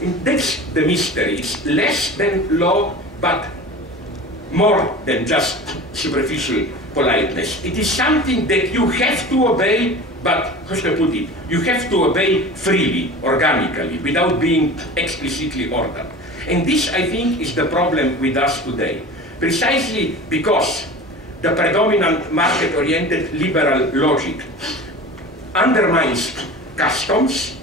And that's the mystery. It's less than law, but more than just superficial politeness. It is something that you have to obey, but, how should I put it, you have to obey freely, organically, without being explicitly ordered. And this, I think, is the problem with us today. Precisely because the predominant market-oriented liberal logic undermines customs,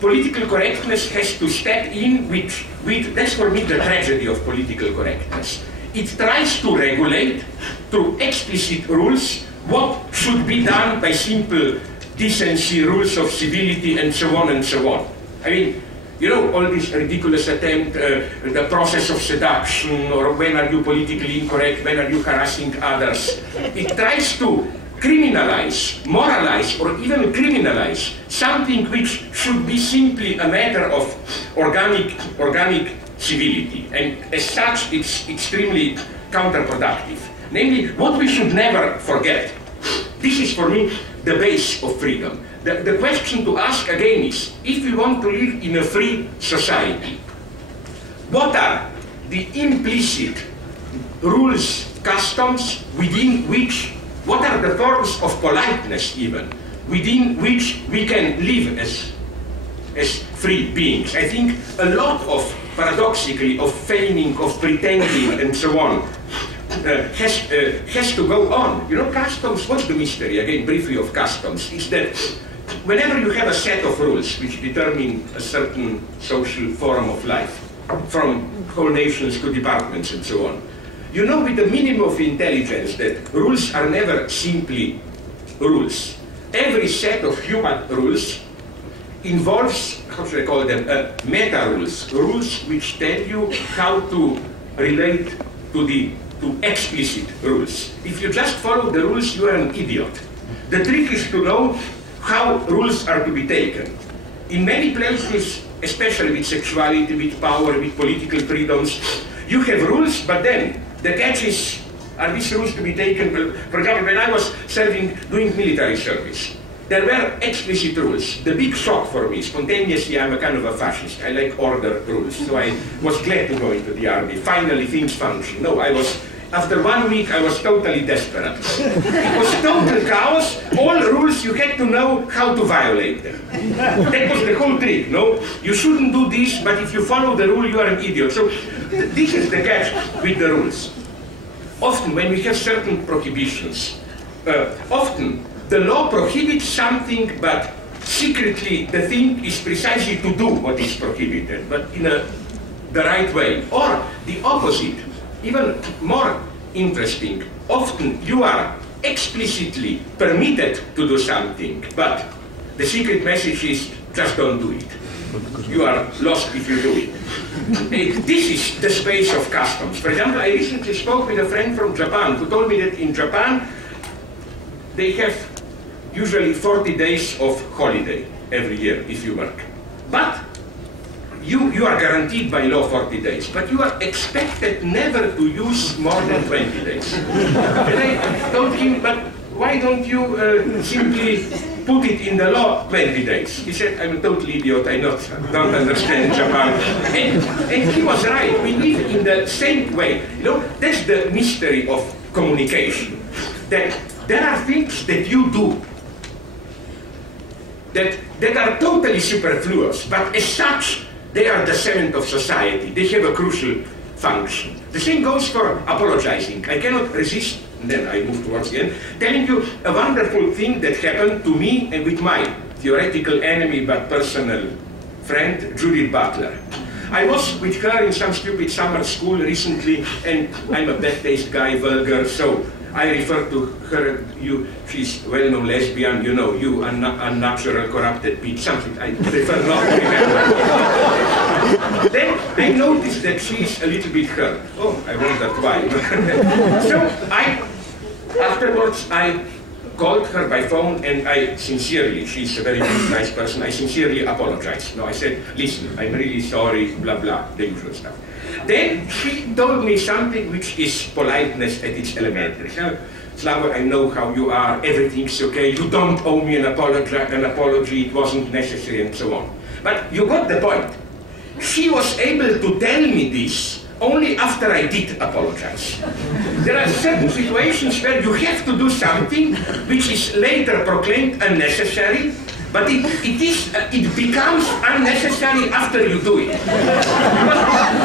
political correctness has to step in with, that's for me the tragedy of political correctness. It tries to regulate through explicit rules what should be done by simple decency, rules of civility, and so on and so on. I mean, you know, all this ridiculous attempt, the process of seduction, or when are you politically incorrect, when are you harassing others. It tries to criminalize, moralize, or even criminalize something which should be simply a matter of organic civility. And as such, it's extremely counterproductive. Namely, what we should never forget, this is for me the base of freedom. The question to ask again is, if we want to live in a free society, what are the implicit rules, customs, within which, what are the forms of politeness even, within which we can live as free beings? I think a lot of, paradoxically, of feigning, of pretending, and so on, has to go on. You know, customs, what's the mystery, again, briefly, of customs, is that whenever you have a set of rules which determine a certain social form of life, from whole nations to departments and so on, you know with the minimum of intelligence that rules are never simply rules. Every set of human rules involves, how should I call them, meta-rules, rules which tell you how to relate to explicit rules. If you just follow the rules, you are an idiot. The trick is to know how rules are to be taken. In many places, especially with sexuality, with power, with political freedoms, you have rules, but then the catch is, are these rules to be taken? For example, when I was doing military service, there were explicit rules. The big shock for me, spontaneously, I'm a kind of a fascist. I like order rules, so I was glad to go into the army. Finally, things function. No, after 1 week, I was totally desperate. It was total chaos. All rules, you had to know how to violate them. That was the whole trick, no? You shouldn't do this, but if you follow the rule, you are an idiot. So this is the catch with the rules. Often, when we have certain prohibitions, often the law prohibits something, but secretly the thing is precisely to do what is prohibited, but in the right way. Or the opposite. Even more interesting, often you are explicitly permitted to do something, but the secret message is just don't do it. You are lost if you do it. This is the space of customs. For example, I recently spoke with a friend from Japan who told me that in Japan they have usually 40 days of holiday every year if you work. But you are guaranteed by law 40 days, but you are expected never to use more than 20 days. And I told him, but why don't you simply put it in the law 20 days? He said, I'm a total idiot, I don't understand Japan. And he was right, we live in the same way. You know, that's the mystery of communication. That there are things that you do that are totally superfluous, but as such, they are the cement of society. They have a crucial function. The same goes for apologizing. I cannot resist, and then I move towards the end, telling you a wonderful thing that happened to me and with my theoretical enemy but personal friend, Judith Butler. I was with her in some stupid summer school recently, and I'm a bad-taste guy, vulgar, so I refer to her, she's well-known lesbian, you know, you unnatural, corrupted bitch, something I prefer not to remember. Then I noticed that she's a little bit hurt. Oh, I wondered why. So afterwards I called her by phone and I sincerely, she's a very nice person, I sincerely apologized. No, I said, listen, I'm really sorry, blah, blah, the usual stuff. Then she told me something which is politeness at its elementary. Slavoj, I know how you are, everything's okay, you don't owe me an apology, it wasn't necessary, and so on. But you got the point. She was able to tell me this only after I did apologize. There are certain situations where you have to do something which is later proclaimed unnecessary, but it becomes unnecessary after you do it. But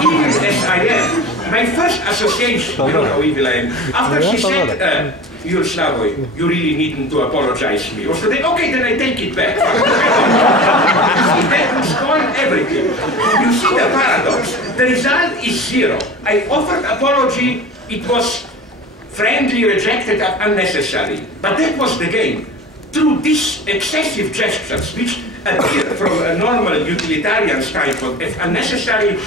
even as I am, my first association, you know how evil I am, after she said, you're Slavoj, you really needn't to apologize to me. Or so then, okay, then I take it back. That would spoil everything. You see the paradox. The result is zero. I offered apology, it was friendly rejected as unnecessary. But that was the game. Through these excessive gestures, which appear from a normal utilitarian standpoint as unnecessary,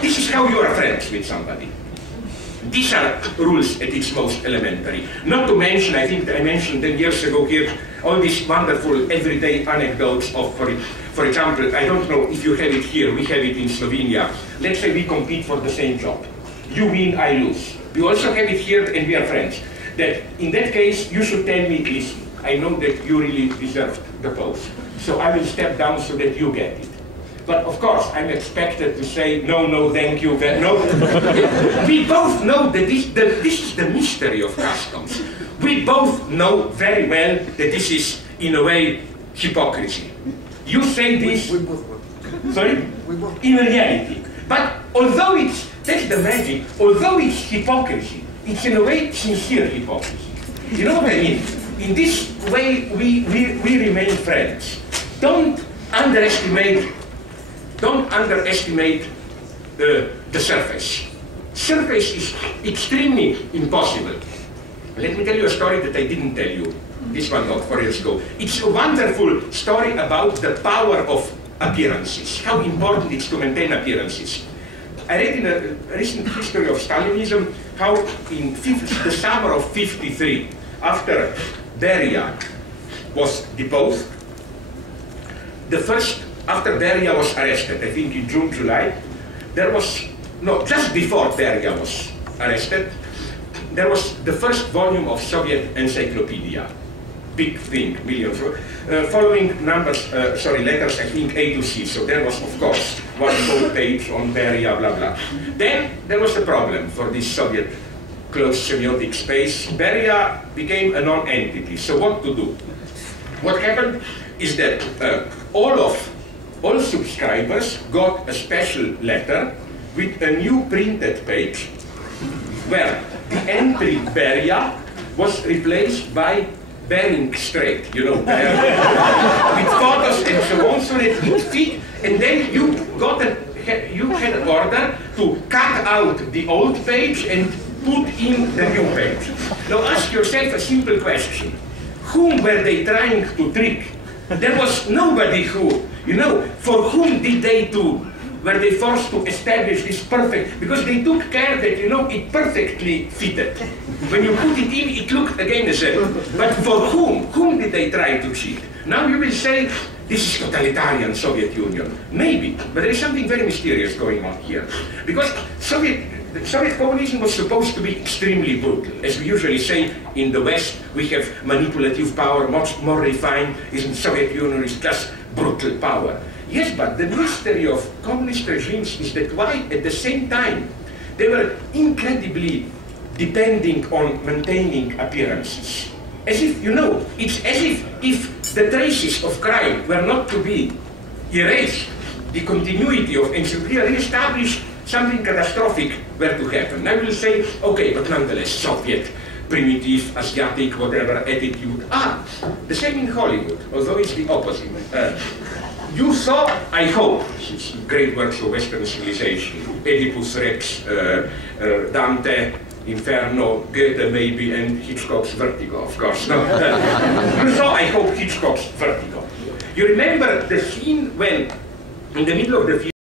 this is how you are friends with somebody. These are rules at its most elementary. Not to mention, I think I mentioned 10 years ago here, all these wonderful everyday anecdotes of, for example, I don't know if you have it here, we have it in Slovenia. Let's say we compete for the same job. You win, I lose. We also have it here and we are friends. That in that case, you should tell me, listen, I know that you really deserved the post. So I will step down so that you get it. But of course, I'm expected to say, no, no, thank you, no. We both know that this is the mystery of customs. We both know very well that this is, in a way, hypocrisy. You say this, sorry? In reality. But although that's the magic, although it's hypocrisy, it's in a way sincere hypocrisy. You know what I mean? In this way, we remain friends. Don't underestimate the surface. Surface is extremely impossible. Let me tell you a story that I didn't tell you. This one not 4 years ago. It's a wonderful story about the power of appearances, how important it is to maintain appearances. I read in a recent history of Stalinism how in the summer of '53, after Beria was deposed, after Beria was arrested, I think in June, July, just before Beria was arrested, there was the first volume of Soviet encyclopedia. Big thing, millions. Following letters, I think A to C. So there was, of course, one whole page on Beria, blah, blah. Then there was a problem for this Soviet closed semiotic space. Beria became a non-entity. So what to do? What happened is that all subscribers got a special letter with a new printed page where the entry Beria was replaced by Bering Strait, you know, with photos and so on, so that it fit, and then you had an order to cut out the old page and put in the new page. Now ask yourself a simple question. Whom were they trying to trick? There was nobody who, for whom were they forced to establish this perfect, because they took care that, it perfectly fitted. When you put it in, it looked again the same. But for whom? Whom did they try to cheat? Now you will say, this is totalitarian Soviet Union. Maybe, but there is something very mysterious going on here. Because Soviet communism was supposed to be extremely brutal. As we usually say in the West, we have manipulative power, much more refined. In the Soviet Union, it's just brutal power. Yes, but the mystery of communist regimes is that why, at the same time, they were incredibly depending on maintaining appearances. As if, it's as if the traces of crime were not to be erased, the continuity of, and to re-establish something catastrophic were to happen. I will say, okay, but nonetheless, Soviet, primitive, Asiatic, whatever attitude. The same in Hollywood, although it's the opposite. You saw, I hope, great works of Western civilization, Oedipus Rex, Dante, Inferno, Goethe maybe, and Hitchcock's Vertigo, of course. No. You saw, I hope, Hitchcock's Vertigo. You remember the scene when, in the middle of the film,